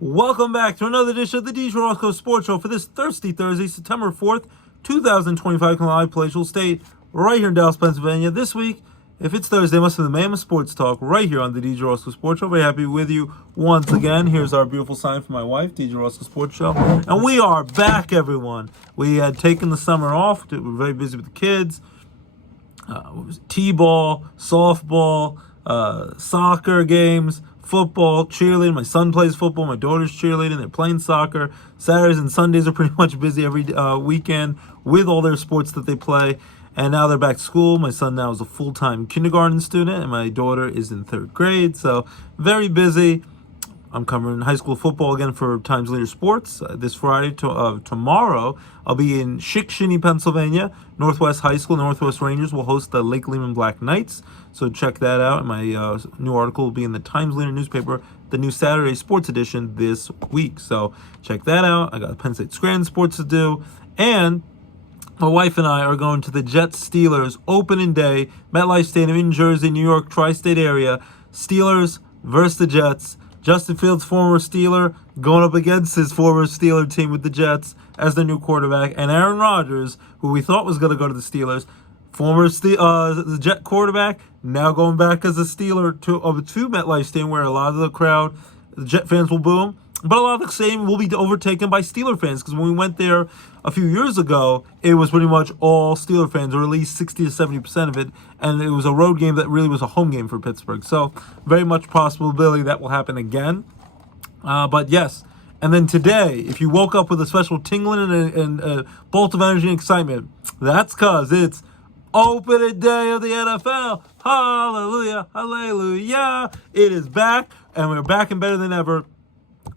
Welcome back to another edition of the DJ Roscoe Sports Show for this Thursday, September 4th, 2025. Live Palatial State, right here in Dallas, Pennsylvania. This week, if it's Thursday, must be the Mammoth Sports Talk right here on the DJ Roscoe Sports Show. Very happy with you once again. Here's our beautiful sign for my wife, DJ Roscoe Sports Show. And we are back, everyone. We had taken the summer off. We were very busy with the kids. T-ball, softball, soccer games, football, cheerleading. My son plays football. My daughter's cheerleading. They're playing soccer. Saturdays and Sundays are pretty much busy every weekend with all their sports that they play. And now they're back to school. My son now is a full-time kindergarten student, and my daughter is in 3rd grade. So very busy. I'm covering high school football again for Times Leader Sports. This Friday, tomorrow, I'll be in Shikshini, Pennsylvania. Northwest High School, Northwest Rangers will host the Lake Lehman Black Knights. So check that out. My new article will be in the Times Leader newspaper, the new Saturday Sports Edition this week. So check that out. I got Penn State Scranton sports to do. And my wife and I are going to the Jets Steelers opening day, MetLife Stadium in Jersey, New York, tri-state area. Steelers versus the Jets. Justin Fields, former Steeler, going up against his former Steeler team with the Jets as their new quarterback. And Aaron Rodgers, who we thought was going to go to the Steelers, former the Jet quarterback, now going back as a Steeler to MetLife Stadium, where a lot of the crowd, the Jet fans will boo him. But a lot of the same will be overtaken by Steeler fans, because when we went there a few years ago, it was pretty much all Steeler fans, or at least 60 to 70% of it, and it was a road game that really was a home game for Pittsburgh. So very much possibility that will happen again. But yes, and then today, if you woke up with a special tingling and a bolt of energy and excitement, that's because it's opening day of the NFL. Hallelujah, hallelujah. It is back, and we're back and better than ever.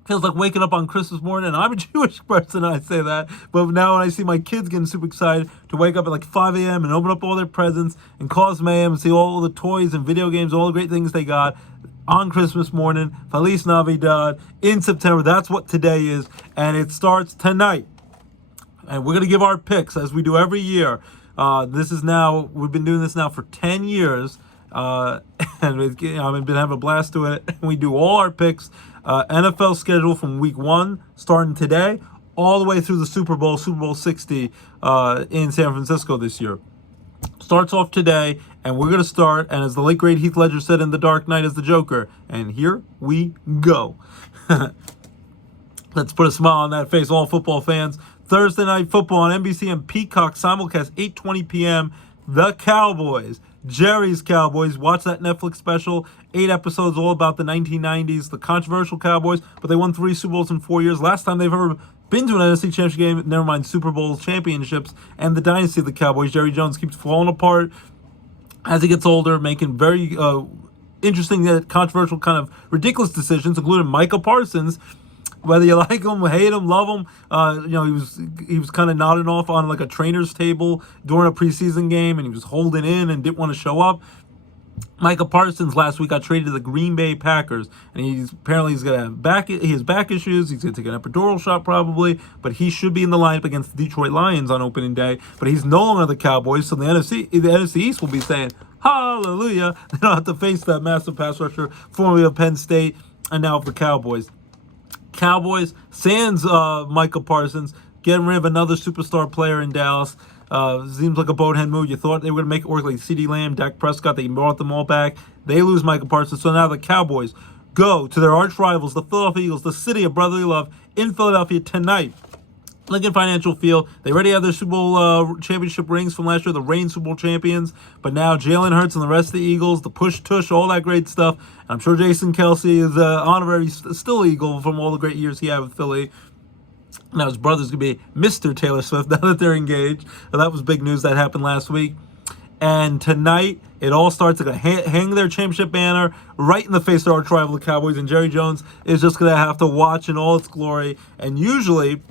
Feels like waking up on Christmas morning, and I'm a Jewish person, I say that, but now when I see my kids getting super excited to wake up at like 5 a.m. and open up all their presents and cause mayhem and see all the toys and video games, all the great things they got on Christmas morning, Feliz Navidad, in September, that's what today is, and it starts tonight. And we're going to give our picks, as we do every year. We've been doing this now for 10 years, and I've been having a blast doing it. We do all our picks, NFL schedule from week 1, starting today, all the way through the Super Bowl 60 in San Francisco this year. Starts off today, and we're going to start, and as the late great Heath Ledger said in The Dark Knight as the Joker, and here we go. Let's put a smile on that face, all football fans. Thursday Night Football on NBC and Peacock, simulcast 8:20 p.m. The Cowboys, Jerry's Cowboys. Watch that Netflix special. 8 episodes all about the 1990s, the controversial Cowboys, but they won 3 Super Bowls in 4 years. Last time they've ever been to an NFC Championship game, never mind Super Bowl championships, and the dynasty of the Cowboys. Jerry Jones keeps falling apart as he gets older, making very interesting, controversial, kind of ridiculous decisions, including Micah Parsons. Whether you like him, hate him, love him, he was kind of nodding off on like a trainer's table during a preseason game, and he was holding in and didn't want to show up. Micah Parsons last week got traded to the Green Bay Packers, and he's going to have back issues. He's going to take an epidural shot probably, but he should be in the lineup against the Detroit Lions on opening day. But he's no longer the Cowboys, so the NFC East will be saying hallelujah. They don't have to face that massive pass rusher formerly of Penn State, and now for Cowboys. Cowboys, sans Micah Parsons, getting rid of another superstar player in Dallas. Seems like a bonehead move. You thought they were going to make it work, like CeeDee Lamb, Dak Prescott. They brought them all back. They lose Micah Parsons. So now the Cowboys go to their arch rivals, the Philadelphia Eagles, the city of brotherly love, in Philadelphia tonight. Lincoln Financial Field. They already have their Super Bowl championship rings from last year, the reigning Super Bowl champions. But now Jalen Hurts and the rest of the Eagles, the push-tush, all that great stuff. And I'm sure Jason Kelsey is honorary still Eagle from all the great years he had with Philly. Now his brother's going to be Mr. Taylor Swift now that they're engaged. And that was big news that happened last week. And tonight, it all starts. They're going to hang their championship banner right in the face of our arch rival, the Cowboys. And Jerry Jones is just going to have to watch in all its glory. And usually,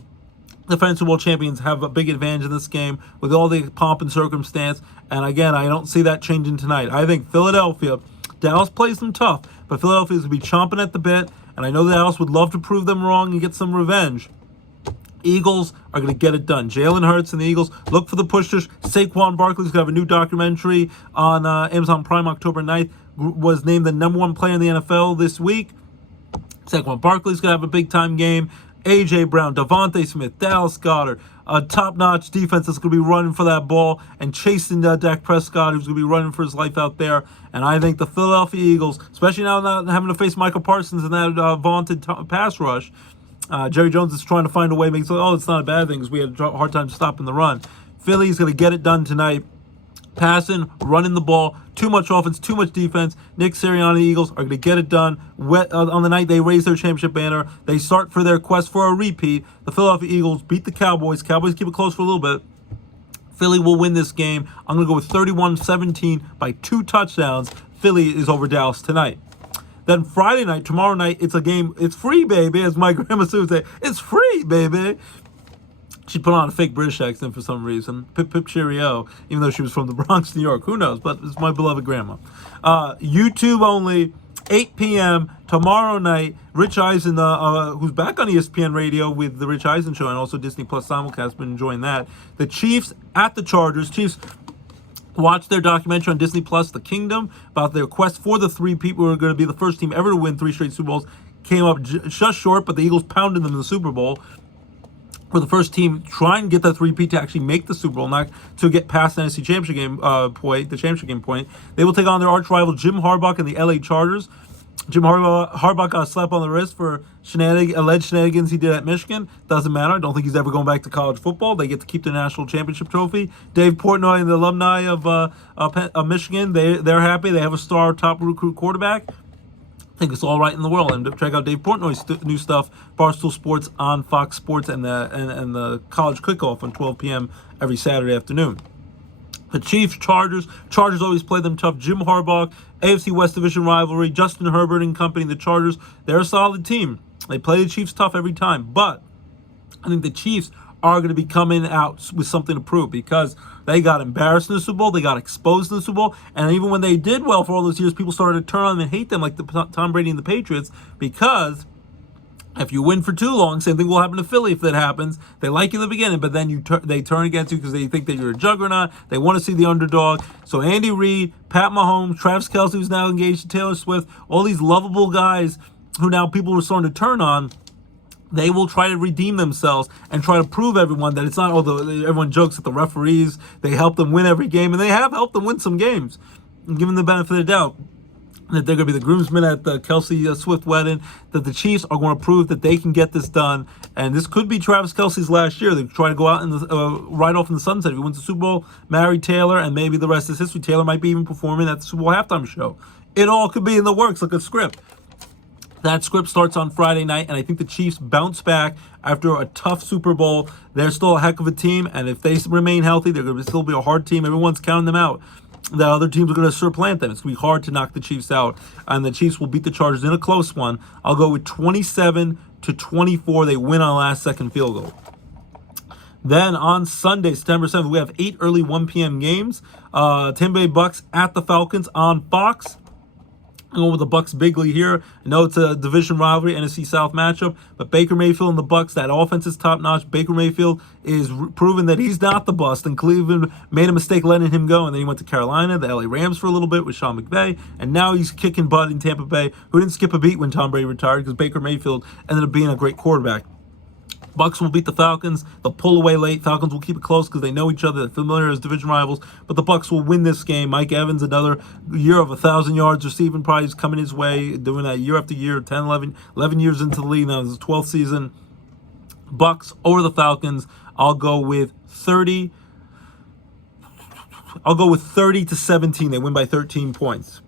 the defending Super Bowl champions have a big advantage in this game with all the pomp and circumstance. And again, I don't see that changing tonight. I think Philadelphia, Dallas plays them tough, but Philadelphia is going to be chomping at the bit. And I know Dallas would love to prove them wrong and get some revenge. Eagles are going to get it done. Jalen Hurts and the Eagles, look for the push-tush. Saquon Barkley's going to have a new documentary on Amazon Prime October 9th. Was named the #1 player in the NFL this week. Saquon Barkley's going to have a big-time game. A.J. Brown, Devontae Smith, Dallas Goedert, a top-notch defense that's going to be running for that ball and chasing Dak Prescott, who's going to be running for his life out there. And I think the Philadelphia Eagles, especially now not having to face Michael Parsons in that vaunted pass rush, Jerry Jones is trying to find a way to make it so, it's not a bad thing because we had a hard time stopping the run. Philly's going to get it done tonight. Passing, running the ball, too much offense, too much defense. Nick Sirianni and the Eagles are going to get it done. On the night they raise their championship banner, they start for their quest for a repeat. The Philadelphia Eagles beat the Cowboys. Cowboys keep it close for a little bit. Philly will win this game. I'm going to go with 31-17 by 2 touchdowns. Philly is over Dallas tonight. Then Friday night, tomorrow night, it's a game. It's free, baby, as my grandma Sue would say. It's free, baby. She put on a fake British accent for some reason. Pip, pip, cheerio. Even though she was from the Bronx, New York. Who knows? But it's my beloved grandma. YouTube only, 8 p.m. tomorrow night. Rich Eisen, who's back on ESPN Radio with the Rich Eisen Show and also Disney Plus simulcast, been enjoying that. The Chiefs at the Chargers. Chiefs watch their documentary on Disney Plus, The Kingdom, about their quest for the 3 people who are going to be the first team ever to win 3 straight Super Bowls. Came up just short, but the Eagles pounded them in the Super Bowl. For the first team, try and get that 3-peat to actually make the Super Bowl, not to get past the NFC Championship game the championship game point. They will take on their arch rival Jim Harbaugh and the LA Chargers. Jim Harbaugh got a slap on the wrist for alleged shenanigans he did at Michigan. Doesn't matter. I don't think he's ever going back to college football. They get to keep the national championship trophy. Dave Portnoy and the alumni of Michigan, they're happy. They have a star top recruit quarterback. I think it's all right in the world. And check out Dave Portnoy's new stuff, Barstool Sports on Fox Sports, and the college kickoff on 12 p.m. every Saturday afternoon. The Chiefs, Chargers always play them tough. Jim Harbaugh, AFC West Division rivalry, Justin Herbert and company, the Chargers, they're a solid team. They play the Chiefs tough every time. But I think the Chiefs are going to be coming out with something to prove because they got embarrassed in the Super Bowl, they got exposed in the Super Bowl, and even when they did well for all those years, people started to turn on them and hate them like Tom Brady and the Patriots, because if you win for too long, same thing will happen to Philly if that happens. They like you in the beginning, but then they turn against you because they think that you're a juggernaut. They want to see the underdog. So Andy Reid, Pat Mahomes, Travis Kelce, who's now engaged to Taylor Swift, all these lovable guys who now people are starting to turn on, they will try to redeem themselves and try to prove everyone that it's not, everyone jokes that the referees, they help them win every game, and they have helped them win some games, and give them the benefit of the doubt that they're going to be the groomsmen at the Kelce Swift wedding, that the Chiefs are going to prove that they can get this done. And this could be Travis Kelce's last year. They try to go out in right off in the sunset. If he wins the Super Bowl, marry Taylor, and maybe the rest is history. Taylor might be even performing at the Super Bowl halftime show. It all could be in the works like a script. That script starts on Friday night, and I think the Chiefs bounce back after a tough Super Bowl. They're still a heck of a team, and if they remain healthy, they're going to still be a hard team. Everyone's counting them out. The other teams are going to supplant them. It's going to be hard to knock the Chiefs out, and the Chiefs will beat the Chargers in a close one. I'll go with 27-24. They win on a last-second field goal. Then on Sunday, September 7th, we have 8 early 1 p.m. games. Tampa Bay Bucks at the Falcons on Fox. I'm going with the Bucks bigly here. I know it's a division rivalry, NFC South matchup, but Baker Mayfield and the Bucks, that offense is top-notch. Baker Mayfield is proven that he's not the bust, and Cleveland made a mistake letting him go, and then he went to Carolina, the LA Rams for a little bit with Sean McVay, and now he's kicking butt in Tampa Bay, who didn't skip a beat when Tom Brady retired because Baker Mayfield ended up being a great quarterback. Bucks will beat the Falcons. They'll pull away late. Falcons will keep it close because they know each other. They're familiar as division rivals. But the Bucks will win this game. Mike Evans, another year of 1,000 yards receiving prize coming his way, doing that year after year, 10, 11 years into the league. Now it's his 12th season. Bucks over the Falcons. I'll go with 30. I'll go with 30-17. They win by 13 points.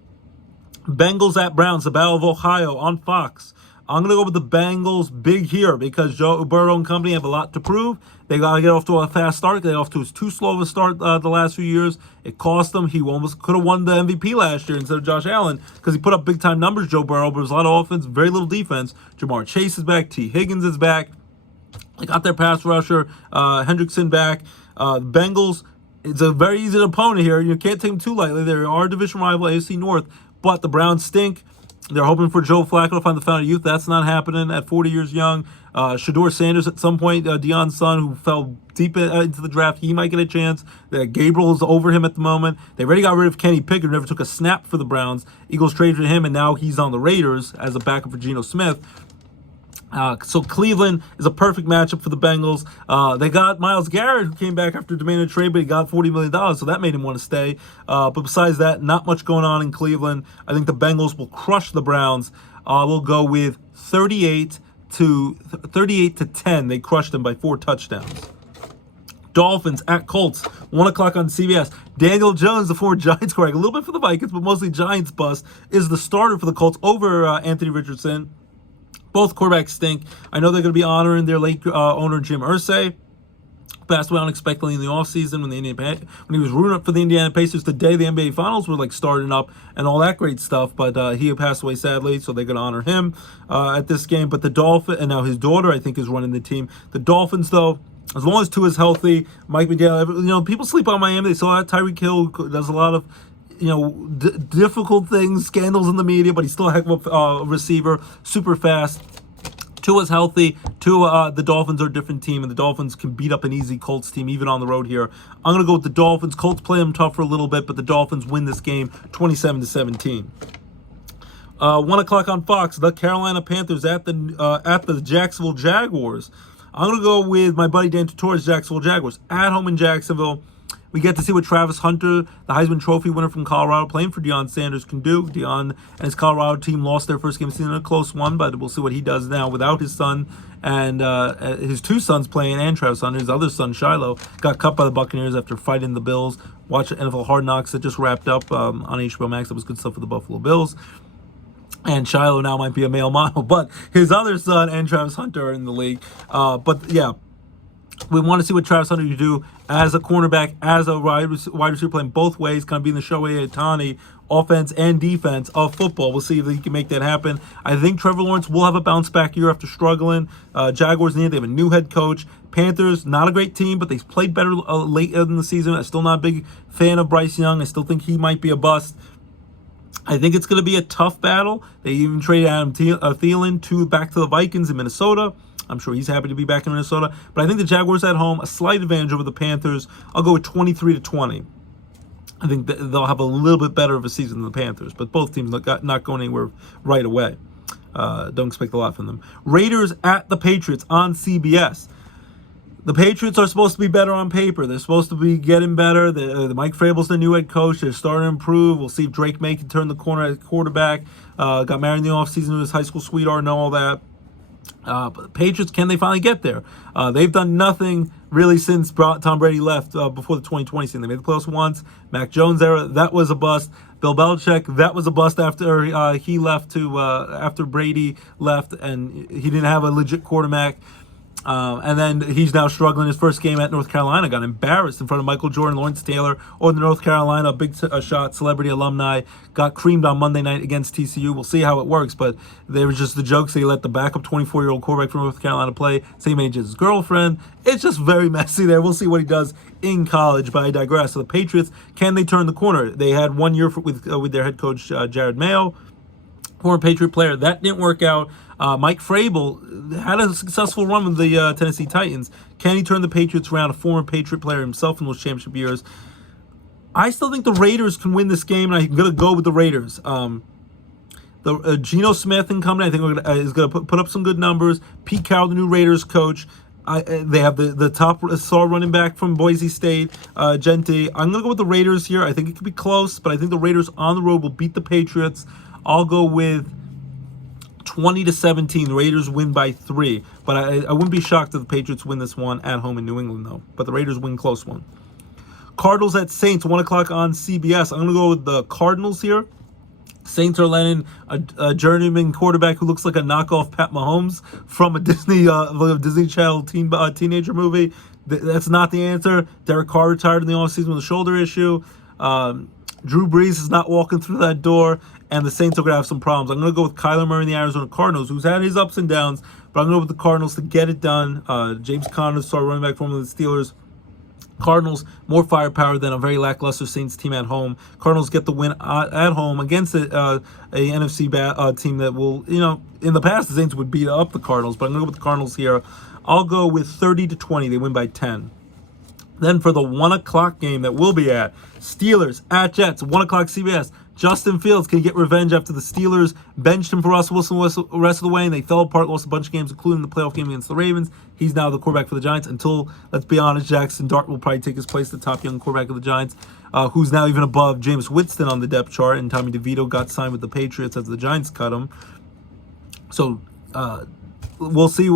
Bengals at Browns, the Battle of Ohio on Fox. I'm going to go with the Bengals big here because Joe Burrow and company have a lot to prove. They got to get off to a fast start. They got off to too slow of a start the last few years. It cost them. He almost could have won the MVP last year instead of Josh Allen because he put up big-time numbers, Joe Burrow, but there's a lot of offense, very little defense. Jamar Chase is back. T. Higgins is back. They got their pass rusher, Hendrickson back. The Bengals, it's a very easy opponent here. You can't take them too lightly. They are a division rival, AFC North, but the Browns stink. They're hoping for Joe Flacco to find the fountain of youth. That's not happening at 40 years young. Shador Sanders at some point, Deion's son, who fell deep into the draft, he might get a chance. Gabriel is over him at the moment. They already got rid of Kenny Pickett, who never took a snap for the Browns. Eagles traded for him, and now he's on the Raiders as a backup for Geno Smith. So Cleveland is a perfect matchup for the Bengals. They got Myles Garrett, who came back after demanding a trade, but he got $40 million, so that made him want to stay. But besides that, not much going on in Cleveland. I think the Bengals will crush the Browns. We'll go with 38 to 10. They crushed them by 4 touchdowns. Dolphins at Colts, 1 o'clock on CBS. Daniel Jones, the former Giants quarterback, a little bit for the Vikings, but mostly Giants bust, is the starter for the Colts over Anthony Richardson. Both quarterbacks stink. I know they're going to be honoring their late owner, Jim Irsay. Passed away unexpectedly in the offseason when he was rooting up for the Indiana Pacers the day the NBA Finals were like starting up and all that great stuff. But he passed away sadly, so they're going to honor him at this game. But the Dolphins, and now his daughter, I think, is running the team. The Dolphins, though, as long as Tua is healthy, Mike McDaniel, people sleep on Miami. They saw that Tyreek Hill does a lot of difficult things, scandals in the media, but he's still a heck of a receiver, super fast. Tua's healthy. The Dolphins are a different team, and the Dolphins can beat up an easy Colts team, even on the road here. I'm going to go with the Dolphins. Colts play them tough for a little bit, but the Dolphins win this game 27-17. 1 o'clock on Fox, the Carolina Panthers at the Jacksonville Jaguars. I'm going to go with my buddy Dan Tortor's Jacksonville Jaguars. At home in Jacksonville, we get to see what Travis Hunter, the Heisman Trophy winner from Colorado, playing for Deion Sanders, can do. Deion and his Colorado team lost their first game of the season in a close one, but we'll see what he does now without his son and his 2 sons playing, and Travis Hunter. His other son, Shiloh, got cut by the Buccaneers after fighting the Bills. Watch NFL Hard Knocks that just wrapped up on HBO Max. That was good stuff for the Buffalo Bills. And Shiloh now might be a male model, but his other son and Travis Hunter are in the league. But yeah, we want to see what Travis Hunter can do as a cornerback, as a wide receiver, playing both ways, kind of being the Shohei Ohtani offense and defense of football. We'll see if he can make that happen. I think Trevor Lawrence will have a bounce back year after struggling. Jaguars need it. They have a new head coach. Panthers, not a great team, but they played better late in the season. I'm still not a big fan of Bryce Young. I still think he might be a bust. I think it's going to be a tough battle. They even traded Adam Thielen back to the Vikings in Minnesota. I'm sure he's happy to be back in Minnesota. But I think the Jaguars at home, a slight advantage over the Panthers. I'll go with 23-20. I think they'll have a little bit better of a season than the Panthers. But both teams not going anywhere right away. Don't expect a lot from them. Raiders at the Patriots on CBS. The Patriots are supposed to be better on paper. They're supposed to be getting better. The Mike Vrabel's the new head coach. They're starting to improve. We'll see if Drake May can turn the corner at quarterback. Got married in the offseason to his high school sweetheart and all that. But the Patriots, can they finally get there? They've done nothing really since Tom Brady left before the 2020 season. They made the playoffs once. Mac Jones era, that was a bust. Bill Belichick, that was a bust after he left after Brady left, and he didn't have a legit quarterback. And then he's now struggling. His first game at North Carolina got embarrassed in front of Michael Jordan, Lawrence Taylor, or the North Carolina big shot celebrity alumni. Got creamed on Monday night against TCU. We'll see how it works, but there was just the jokes. They let the backup 24-year-old quarterback from North Carolina play, same age as his girlfriend. It's just very messy there. We'll see what he does in college, but I digress. So the Patriots, can they turn the corner? They had 1 year with their head coach, Jared Mayo, former Patriot player. That didn't work out. Mike Vrabel had a successful run with the Tennessee Titans. Can he turn the Patriots around? A former Patriot player himself in those championship years. I still think the Raiders can win this game, and I'm going to go with the Raiders. Geno Smith incoming, I think is going to put up some good numbers. Pete Carroll, the new Raiders coach. They have the top star running back from Boise State, Gentry. I'm going to go with the Raiders here. I think it could be close, but I think the Raiders on the road will beat the Patriots. I'll go with 20-17. The Raiders win by 3. But I wouldn't be shocked if the Patriots win this one at home in New England, though. But the Raiders win close one. Cardinals at Saints, 1 o'clock on CBS. I'm going to go with the Cardinals here. Saints are letting a journeyman quarterback who looks like a knockoff Pat Mahomes from a Disney Channel teenager movie. That's not the answer. Derek Carr retired in the offseason with a shoulder issue. Drew Brees is not walking through that door, and the Saints are going to have some problems. I'm going to go with Kyler Murray and the Arizona Cardinals, who's had his ups and downs, but I'm going to go with the Cardinals to get it done. James Conner, star running back from the Steelers. Cardinals, more firepower than a very lackluster Saints team at home. Cardinals get the win at home against a NFC team that will, in the past, the Saints would beat up the Cardinals, but I'm going to go with the Cardinals here. I'll go with 30-20. They win by 10. Then for the 1 o'clock game that we'll be at, Steelers at Jets, 1 o'clock CBS. Justin Fields can get revenge after the Steelers benched him for Russell Wilson the rest of the way, and they fell apart, lost a bunch of games, including the playoff game against the Ravens. He's now the quarterback for the Giants until, let's be honest, Jackson Dart will probably take his place, the top young quarterback of the Giants, who's now even above Jameis Winston on the depth chart, and Tommy DeVito got signed with the Patriots as the Giants cut him. So we'll see.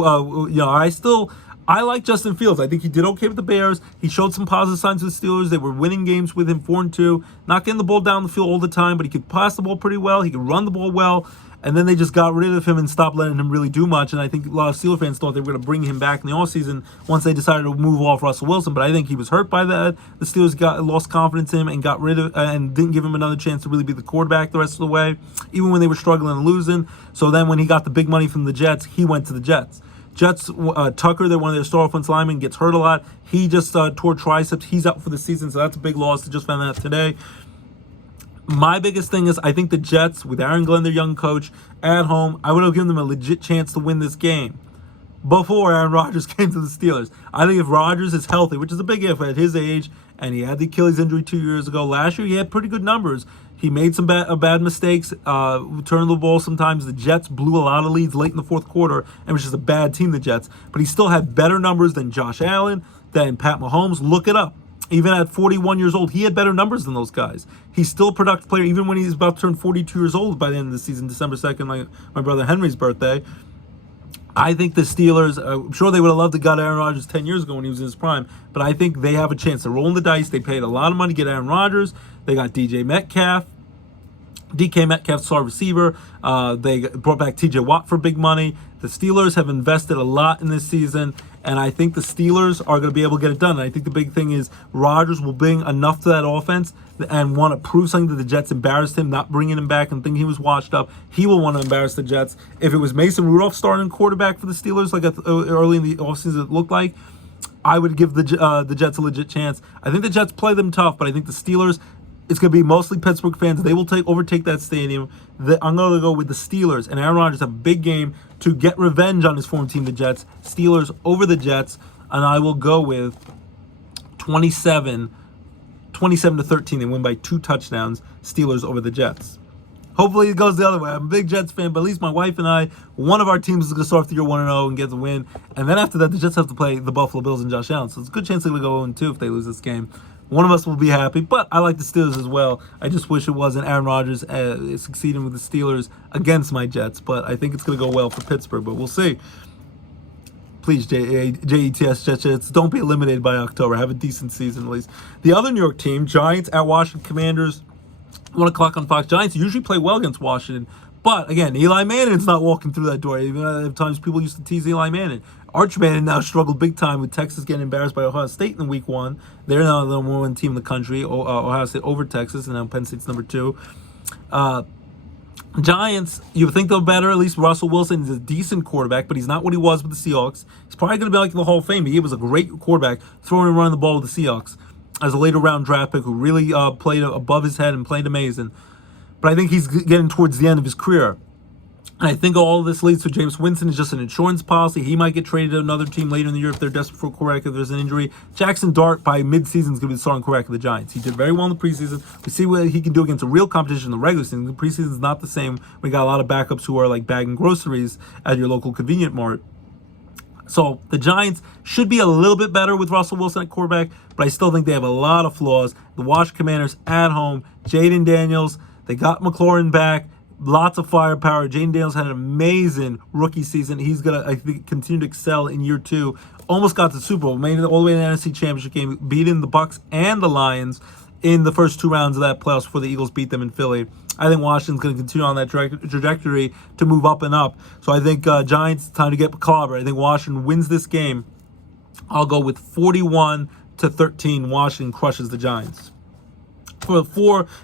I like Justin Fields. I think he did okay with the Bears. He showed some positive signs with the Steelers. They were winning games with him 4-2. Not getting the ball down the field all the time, but he could pass the ball pretty well. He could run the ball well. And then they just got rid of him and stopped letting him really do much. And I think a lot of Steelers fans thought they were going to bring him back in the offseason once they decided to move off Russell Wilson. But I think he was hurt by that. The Steelers lost confidence in him and got rid of and didn't give him another chance to really be the quarterback the rest of the way, even when they were struggling and losing. So then when he got the big money from the Jets, he went to the Jets. Jets, Tucker, they're one of their star offensive linemen, gets hurt a lot. He just tore triceps. He's out for the season, so that's a big loss. I just found that today. My biggest thing is I think the Jets, with Aaron Glenn, their young coach, at home, I would have given them a legit chance to win this game before Aaron Rodgers came to the Steelers. I think if Rodgers is healthy, which is a big if at his age, and he had the Achilles injury 2 years ago. Last year, he had pretty good numbers. He made some bad mistakes, turning the ball sometimes. The Jets blew a lot of leads late in the fourth quarter, and it was just a bad team, the Jets. But he still had better numbers than Josh Allen, than Pat Mahomes. Look it up. Even at 41 years old, he had better numbers than those guys. He's still a productive player, even when he's about to turn 42 years old by the end of the season, December 2nd, like my brother Henry's birthday. I think the Steelers, I'm sure they would have loved to got Aaron Rodgers 10 years ago when he was in his prime, but I think they have a chance. They're rolling the dice. They paid a lot of money to get Aaron Rodgers. They got DK Metcalf, star receiver. They brought back TJ Watt for big money. The Steelers have invested a lot in this season, and I think the Steelers are going to be able to get it done. And I think the big thing is Rodgers will bring enough to that offense and want to prove something that the Jets embarrassed him, not bringing him back and thinking he was washed up. He will want to embarrass the Jets. If it was Mason Rudolph starting quarterback for the Steelers, like early in the offseason it looked like, I would give the Jets a legit chance. I think the Jets play them tough, but I think the Steelers, it's going to be mostly Pittsburgh fans. They will overtake that stadium. I'm going to go with the Steelers, and Aaron Rodgers have a big game to get revenge on his former team, the Jets. Steelers over the Jets, and I will go with 27-13. They win by 2 touchdowns. Steelers over the Jets. Hopefully it goes the other way. I'm a big Jets fan, but at least my wife and I, one of our teams is going to start off the year 1-0 and get the win. And then after that, the Jets have to play the Buffalo Bills and Josh Allen. So it's a good chance they're going to go 0-2 if they lose this game. One of us will be happy, but I like the Steelers as well. I just wish it wasn't Aaron Rodgers succeeding with the Steelers against my Jets, but I think it's going to go well for Pittsburgh, but we'll see. Please, Jets, don't be eliminated by October. Have a decent season at least. The other New York team, Giants at Washington Commanders, 1 o'clock on Fox. Giants usually play well against Washington, but again, Eli Manning's not walking through that door. Even at times people used to tease Eli Manning. Arch Manning now struggled big time with Texas getting embarrassed by Ohio State in week 1. They're now the number 1 team in the country. Ohio State over Texas, and now Penn State's number 2. Giants, you would think they're better. At least Russell Wilson is a decent quarterback, but he's not what he was with the Seahawks. He's probably going to be like the Hall of Fame. He was a great quarterback, throwing and running the ball with the Seahawks as a later round draft pick who really played above his head and played amazing. But I think he's getting towards the end of his career. And I think all of this leads to Jameis Winston is just an insurance policy. He might get traded to another team later in the year if they're desperate for a quarterback, if there's an injury. Jackson Dart, by midseason, is going to be the starting quarterback of the Giants. He did very well in the preseason. We see what he can do against a real competition in the regular season. The preseason is not the same. We got a lot of backups who are like bagging groceries at your local convenient mart. So the Giants should be a little bit better with Russell Wilson at quarterback, but I still think they have a lot of flaws. The Washington Commanders at home, Jaden Daniels, they got McLaurin back. Lots of firepower. Jaden Daniels had an amazing rookie season. He's going to, I think, continue to excel in year 2. Almost got to the Super Bowl. Made it all the way to the NFC Championship game. Beating the Bucs and the Lions in the first 2 rounds of that playoffs before the Eagles beat them in Philly. I think Washington's going to continue on that trajectory to move up and up. So I think Giants, time to get clobbered. I think Washington wins this game. I'll go with 41-13. Washington crushes the Giants.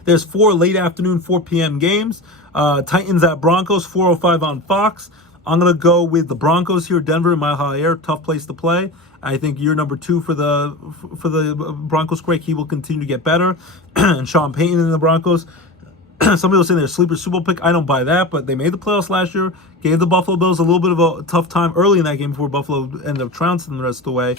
There's 4 late afternoon, 4 p.m. games. Titans at Broncos, 4:05 on Fox. I'm going to go with the Broncos here. Denver, Mile High Air, tough place to play. I think year number 2 for the Broncos, Craig, he will continue to get better. And Sean Payton in the Broncos. Some people say they're a sleeper Super Bowl pick. I don't buy that, but they made the playoffs last year. Gave the Buffalo Bills a little bit of a tough time early in that game before Buffalo ended up trouncing them the rest of the way.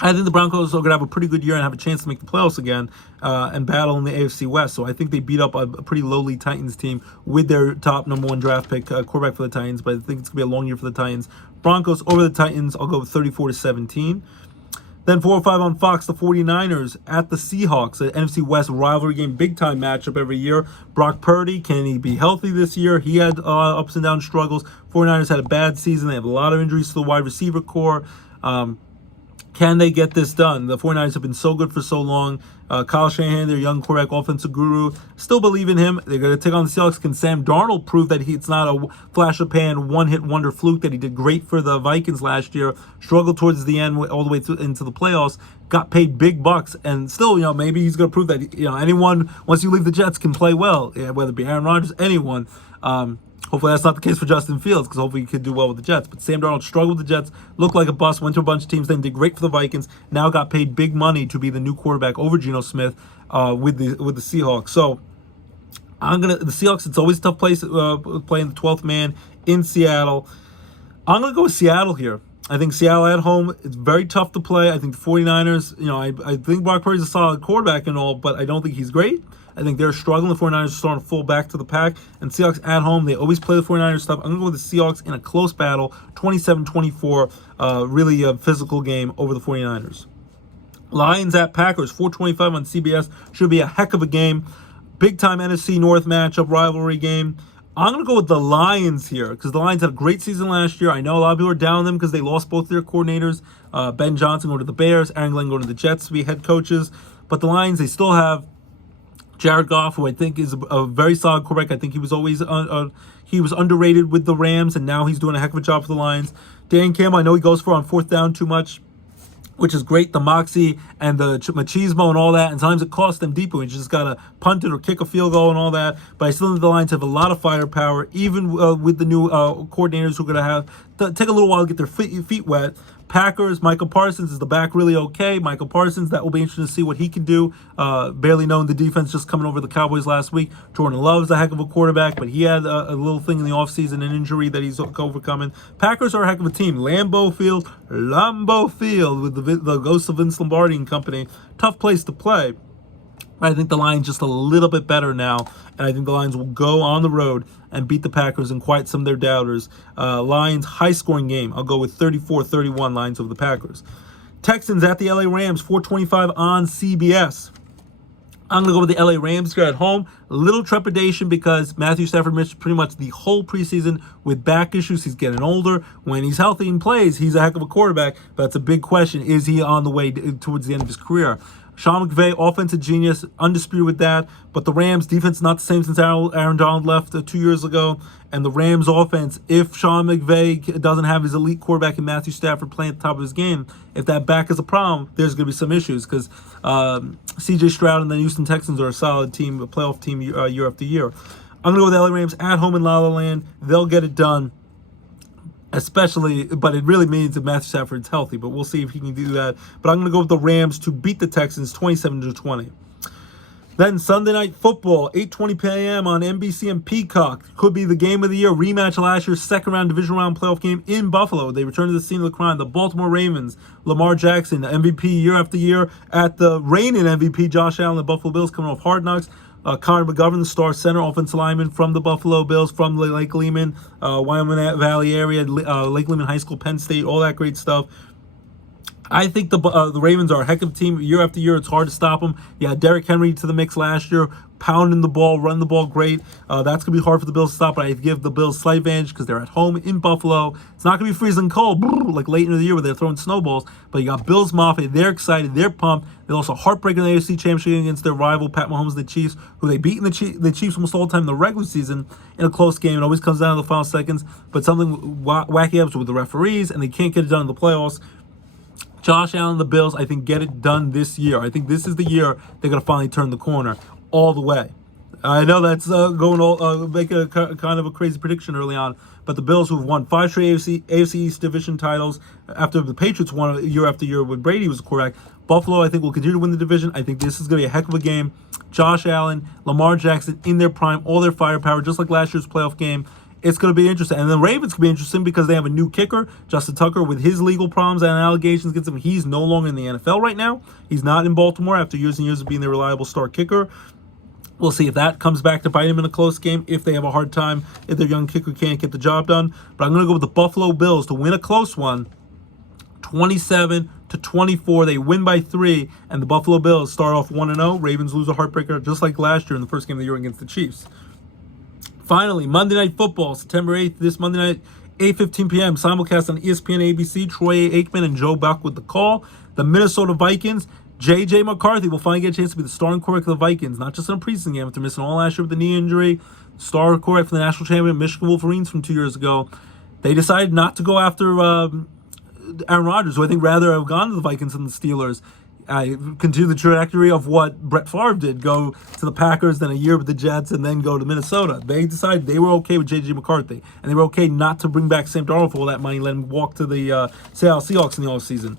I think the Broncos are going to have a pretty good year and have a chance to make the playoffs again and battle in the AFC West. So I think they beat up a pretty lowly Titans team with their top number 1 draft pick quarterback for the Titans. But I think it's going to be a long year for the Titans. Broncos over the Titans, I'll go with 34-17. Then 4-5 on Fox, the 49ers at the Seahawks, an NFC West rivalry game, big-time matchup every year. Brock Purdy, can he be healthy this year? He had ups and down struggles. 49ers had a bad season. They have a lot of injuries to the wide receiver core. Can they get this done? The 49ers have been so good for so long. Kyle Shanahan, their young quarterback offensive guru, still believe in him. They're going to take on the Seahawks. Can Sam Darnold prove that it's not a flash-of-pan, one-hit wonder fluke, that he did great for the Vikings last year, struggled towards the end all the way into the playoffs, got paid big bucks, and still, maybe he's going to prove that, anyone, once you leave the Jets, can play well, whether it be Aaron Rodgers, anyone. Hopefully that's not the case for Justin Fields, because hopefully he could do well with the Jets. But Sam Darnold struggled with the Jets, looked like a bust, went to a bunch of teams, then did great for the Vikings, now got paid big money to be the new quarterback over Geno Smith with the Seahawks. So the Seahawks, it's always a tough place playing the 12th man in Seattle. I'm going to go with Seattle here. I think Seattle at home, it's very tough to play. I think the 49ers, I think Brock Purdy's a solid quarterback and all, but I don't think he's great. I think they're struggling. The 49ers are starting to fall back to the pack. And Seahawks at home, they always play the 49ers tough. I'm going to go with the Seahawks in a close battle, 27-24, really a physical game over the 49ers. Lions at Packers, 4:25 on CBS. Should be a heck of a game. Big-time NFC North matchup, rivalry game. I'm going to go with the Lions here because the Lions had a great season last year. I know a lot of people are down on them because they lost both their coordinators. Ben Johnson going to the Bears, Aaron Glenn going to the Jets to be head coaches. But the Lions, they still have Jared Goff, who I think is a very solid quarterback. I think he was always he was underrated with the Rams, and now he's doing a heck of a job for the Lions. Dan Campbell, I know he goes for on 4th down too much, which is great, the moxie and the machismo and all that, and sometimes it costs them deep when you just got to punt it or kick a field goal and all that. But I still think the Lions have a lot of firepower, even with the new coordinators who are going to have to take a little while to get their feet wet. Packers, Michael Parsons, is the back really okay? Michael Parsons, that will be interesting to see what he can do. Barely known the defense just coming over the Cowboys last week. Jordan Love's a heck of a quarterback, but he had a little thing in the offseason, an injury that he's overcoming. Packers are a heck of a team. Lambeau Field, with the ghosts of Vince Lombardi and company. Tough place to play. I think the Lions just a little bit better now, and I think the Lions will go on the road and beat the Packers and quiet some of their doubters. Lions, high-scoring game. I'll go with 34-31 Lions over the Packers. Texans at the LA Rams, 4:25 on CBS. I'm going to go with the LA Rams here at home. A little trepidation because Matthew Stafford missed pretty much the whole preseason with back issues. He's getting older. When he's healthy and plays, he's a heck of a quarterback. But it's a big question. Is he on the way towards the end of his career? Sean McVay, offensive genius, undisputed with that. But the Rams' defense not the same since Aaron Donald left 2 years ago. And the Rams' offense, if Sean McVay doesn't have his elite quarterback in Matthew Stafford playing at the top of his game, if that back is a problem, there's going to be some issues because C.J. Stroud and the Houston Texans are a solid team, a playoff team year after year. I'm going to go with the LA Rams at home in La La Land. They'll get it done. But it really means that Matthew Stafford's healthy, but we'll see if he can do that. But I'm going to go with the Rams to beat the Texans 27-20. Then Sunday Night Football, 8:20 p.m. on NBC and Peacock. Could be the game of the year. Rematch last year's second-round division round playoff game in Buffalo. They return to the scene of the crime. The Baltimore Ravens, Lamar Jackson, the MVP year after year. At the reigning MVP, Josh Allen, the Buffalo Bills coming off Hard Knocks. Connor McGovern, the star center, offensive lineman from the Buffalo Bills, from Lake Lehman, Wyoming Valley area, Lake Lehman High School, Penn State, all that great stuff. I think the Ravens are a heck of a team. Year after year, it's hard to stop them. Yeah, Derrick Henry to the mix last year, pounding the ball, running the ball great. That's going to be hard for the Bills to stop, but I give the Bills slight advantage because they're at home in Buffalo. It's not going to be freezing cold like late in the year where they're throwing snowballs, but you got Bills Mafia. They're excited. They're pumped. They're also heartbreaking the AFC Championship against their rival, Pat Mahomes and the Chiefs, who they beat in the Chiefs almost all the time in the regular season in a close game. It always comes down to the final seconds, but something wacky happens with the referees, and they can't get it done in the playoffs. Josh Allen, the Bills, I think get it done this year. I think this is the year they're going to finally turn the corner all the way. I know that's making a kind of a crazy prediction early on, but the Bills, who've won 5 straight AFC East division titles after the Patriots won year after year when Brady was quarterback. Buffalo, I think, will continue to win the division. I think this is going to be a heck of a game. Josh Allen, Lamar Jackson in their prime, all their firepower, just like last year's playoff game. it's going to be interesting. And the Ravens could be interesting because they have a new kicker, Justin Tucker, with his legal problems and allegations against him. He's no longer in the NFL right now. He's not in Baltimore after years and years of being the reliable star kicker. We'll see if that comes back to bite him in a close game, if they have a hard time, if their young kicker can't get the job done. But I'm going to go with the Buffalo Bills to win a close one, 27-24. They win by 3, and the Buffalo Bills start off 1-0. Ravens lose a heartbreaker just like last year in the first game of the year against the Chiefs. Finally, Monday Night Football, September 8th, this Monday night, 8:15 p.m., simulcast on ESPN ABC, Troy Aikman and Joe Buck with the call. The Minnesota Vikings, J.J. McCarthy will finally get a chance to be the starting quarterback of the Vikings, not just in a preseason game after missing all last year with the knee injury. Star quarterback for the national champion Michigan Wolverines from 2 years ago. They decided not to go after Aaron Rodgers, who I think rather have gone to the Vikings than the Steelers. I continue the trajectory of what Brett Favre did, go to the Packers, then a year with the Jets, and then go to Minnesota. They decided they were okay with J.J. McCarthy, and they were okay not to bring back Sam Darnold for all that money and let him walk to the Seattle Seahawks in the offseason.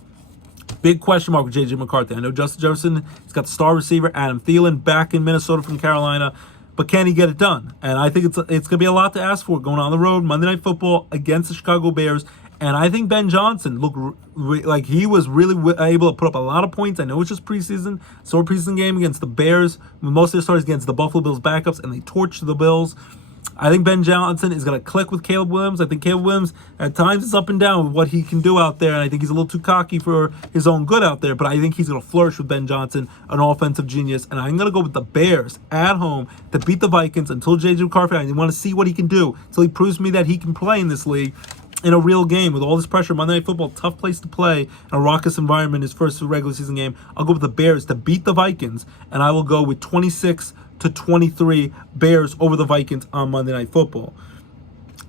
Big question mark with J.J. McCarthy. I know Justin Jefferson, he's got the star receiver, Adam Thielen, back in Minnesota from Carolina, but can he get it done? And I think it's going to be a lot to ask for going on the road, Monday Night Football against the Chicago Bears. And I think Ben Johnson looked like he was really able to put up a lot of points. I know it's just preseason. So a preseason game against the Bears. Most of their starters against the Buffalo Bills backups, and they torched the Bills. I think Ben Johnson is going to click with Caleb Williams. I think Caleb Williams, at times, is up and down with what he can do out there. And I think he's a little too cocky for his own good out there. But I think he's going to flourish with Ben Johnson, an offensive genius. And I'm going to go with the Bears at home to beat the Vikings until J.J. McCarthy. I want to see what he can do until he proves to me that he can play in this league. In a real game with all this pressure, Monday Night Football, tough place to play in a raucous environment, his first regular season game. I'll go with the Bears to beat the Vikings, and I will go with 26-23 Bears over the Vikings on Monday Night Football.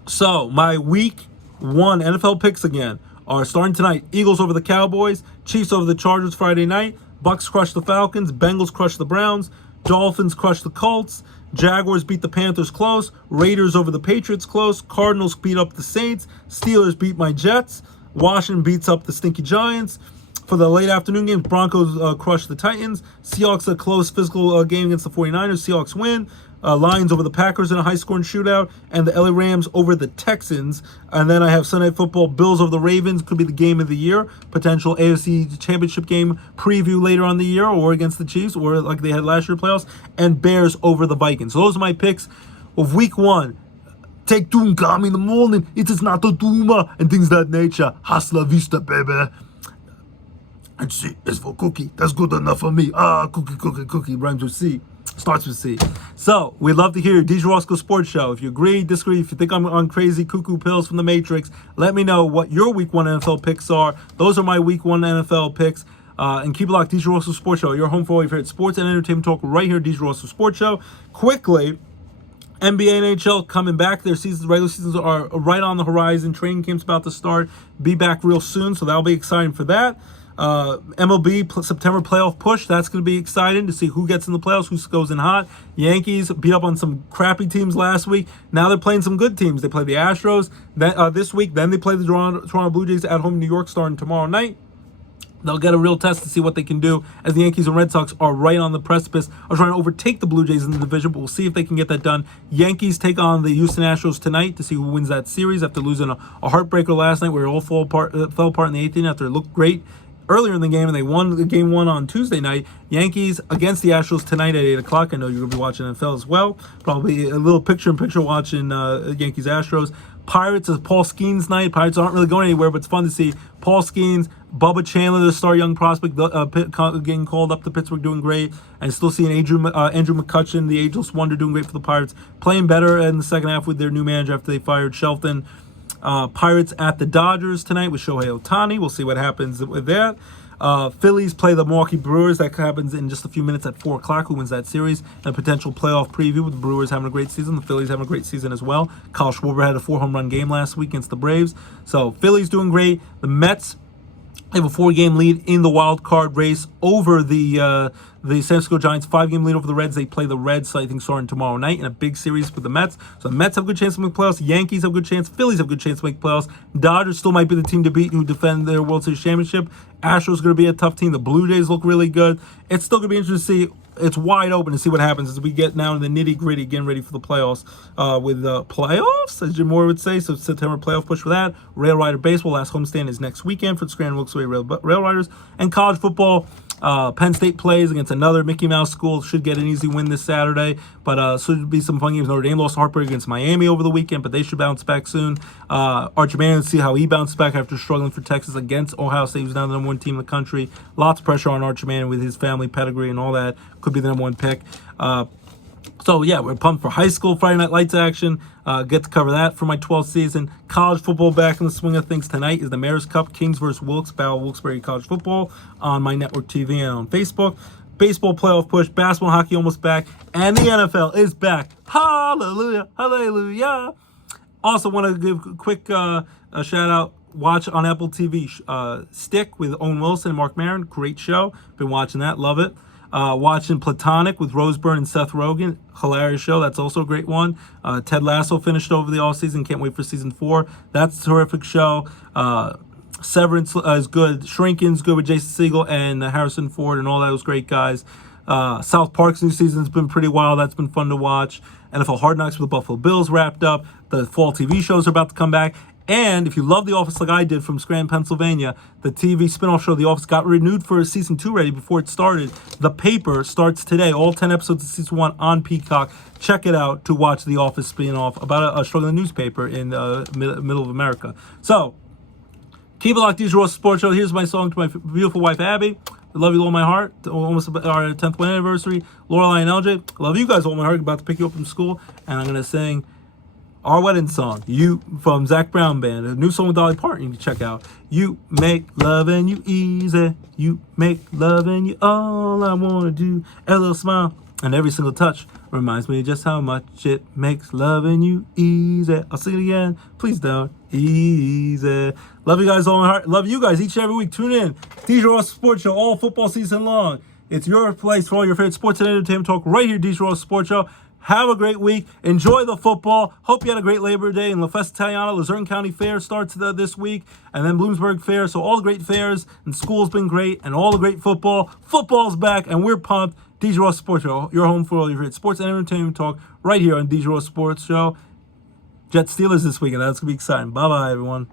So my week 1 NFL picks again are starting tonight. Eagles over the Cowboys, Chiefs over the Chargers Friday night, Bucks crush the Falcons, Bengals crush the Browns, Dolphins crush the Colts, Jaguars beat the Panthers close, Raiders over the Patriots close, Cardinals beat up the Saints, Steelers beat my Jets, Washington beats up the stinky Giants. For the late afternoon games, Broncos crush the Titans, Seahawks a close physical game against the 49ers, Seahawks win, Lions over the Packers in a high-scoring shootout, and the LA Rams over the Texans. And then I have Sunday Night Football, Bills over the Ravens, could be the game of the year. Potential AFC Championship game preview later on the year, or against the Chiefs, or like they had last year playoffs. And Bears over the Vikings. So those are my picks of week 1. Take doom, call me in the morning. It is not a doomer, and things of that nature. Hasta la vista, baby. And C is for cookie. That's good enough for me. Cookie. Rhymes with C. Starts with C. So, we'd love to hear your DJ Roscoe Sports Show. If you agree, disagree, if you think I'm on crazy cuckoo pills from the Matrix, let me know what your Week 1 NFL picks are. Those are my Week 1 NFL picks. And keep it locked, DJ Roscoe Sports Show. Your home for all your favorite sports and entertainment talk right here, DJ Roscoe Sports Show. Quickly, NBA and NHL coming back. Their regular seasons are right on the horizon. Training camp's about to start. Be back real soon, so that'll be exciting for that. MLB September playoff push. That's going to be exciting to see who gets in the playoffs, who goes in hot. Yankees beat up on some crappy teams last week. Now they're playing some good teams. They play the Astros this week. Then they play the Toronto Blue Jays at home in New York starting tomorrow night. They'll get a real test to see what they can do, as the Yankees and Red Sox are right on the precipice of trying to overtake the Blue Jays in the division, but we'll see if they can get that done. Yankees take on the Houston Astros tonight to see who wins that series after losing a heartbreaker last night where it all fell apart in the 8th inning after it looked great earlier in the game, and they won the game 1 on Tuesday night. Yankees against the Astros tonight at 8 o'clock. I know you're going to be watching NFL as well. Probably a little picture-in-picture watching Yankees-Astros. Pirates is Paul Skeens night. Pirates aren't really going anywhere, but it's fun to see Paul Skeens, Bubba Chandler, the star young prospect, getting called up to Pittsburgh, doing great. And still seeing Andrew McCutchen, the ageless wonder, doing great for the Pirates. Playing better in the second half with their new manager after they fired Shelton. Pirates at the Dodgers tonight with Shohei Ohtani. We'll see what happens with that. Phillies play the Milwaukee Brewers. That happens in just a few minutes at 4 o'clock. Who wins that series? And a potential playoff preview with the Brewers having a great season. The Phillies having a great season as well. Kyle Schwarber had a 4-home run game last week against the Braves. So Phillies doing great. The Mets have a 4-game lead in the wild card race over the San Francisco Giants. 5-game lead over the Reds. They play the Reds, I think, starting tomorrow night in a big series with the Mets. So the Mets have a good chance to make playoffs. Yankees have a good chance. Phillies have a good chance to make playoffs. Dodgers still might be the team to beat who defend their World Series championship. Astros going to be a tough team. The Blue Jays look really good. It's still going to be interesting to see it's wide open to see what happens as we get now in the nitty-gritty, getting ready for the playoffs. With playoffs, as Jim Moore would say, so September playoff push for that. Rail Rider Baseball, last homestand is next weekend for the Scranton Wilkes-Barre Rail Riders. And college football, Penn State plays against another Mickey Mouse school. Should get an easy win this Saturday, but should be some fun games. Notre Dame lost heartbreak against Miami over the weekend, but they should bounce back soon. Archie Manning, see how he bounced back after struggling for Texas against Ohio State. He was now the number 1 team in the country. Lots of pressure on Archie Manning with his family pedigree and all that. Could be the number 1 pick. So, yeah, we're pumped for high school Friday Night Lights action. Get to cover that for my 12th season. College football back in the swing of things tonight is the Mayor's Cup, Kings versus Wilkes, Battle of Wilkes-Barre College Football on my network TV and on Facebook. Baseball playoff push, basketball and hockey almost back, and the NFL is back. Hallelujah, hallelujah. Also want to give a quick a shout out. Watch on Apple TV, Stick with Owen Wilson and Mark Maron. Great show. Been watching that. Love it. Watching Platonic with Rose Byrne and Seth Rogen. Hilarious show. That's also a great one. Ted Lasso finished over the offseason. Can't wait for season 4. That's a terrific show. Severance is good. Shrinking's good with Jason Segel and Harrison Ford and all those great guys. South Park's new season's been pretty wild. That's been fun to watch. NFL Hard Knocks with the Buffalo Bills wrapped up. The fall TV shows are about to come back. And if you love The Office like I did from Scranton, Pennsylvania, the TV spinoff show The Office got renewed for season 2 ready before it started. The Paper starts today. All 10 episodes of season 1 on Peacock. Check it out to watch The Office spinoff about a struggling newspaper in the middle of America. So, keep it locked, DJ Roscoe Sports Show. Here's my song to my beautiful wife, Abby. I love you with all my heart. Almost our 10th wedding anniversary. Lorelai and LJ. I love you guys with all my heart. About to pick you up from school. And I'm going to sing our wedding song, You, from Zach Brown Band, a new song with Dolly Parton you can check out. You make loving you easy. You make loving you all I want to do. A little smile and every single touch reminds me just how much it makes loving you easy. I'll sing it again. Please don't. Easy. Love you guys all my heart. Love you guys each and every week. Tune in. DJ Roscoe Sports Show all football season long. It's your place for all your favorite sports and entertainment talk right here, DJ Roscoe Sports Show. Have a great week. Enjoy the football. Hope you had a great Labor Day. And La Festa Italiana, Luzerne County Fair starts this week. And then Bloomsburg Fair. So all the great fairs and school's been great. And all the great football. Football's back. And we're pumped. DJ Roscoe Sports Show. Your home for all your favorite sports and entertainment talk right here on DJ Roscoe Sports Show. Jet Steelers this weekend. That's going to be exciting. Bye-bye, everyone.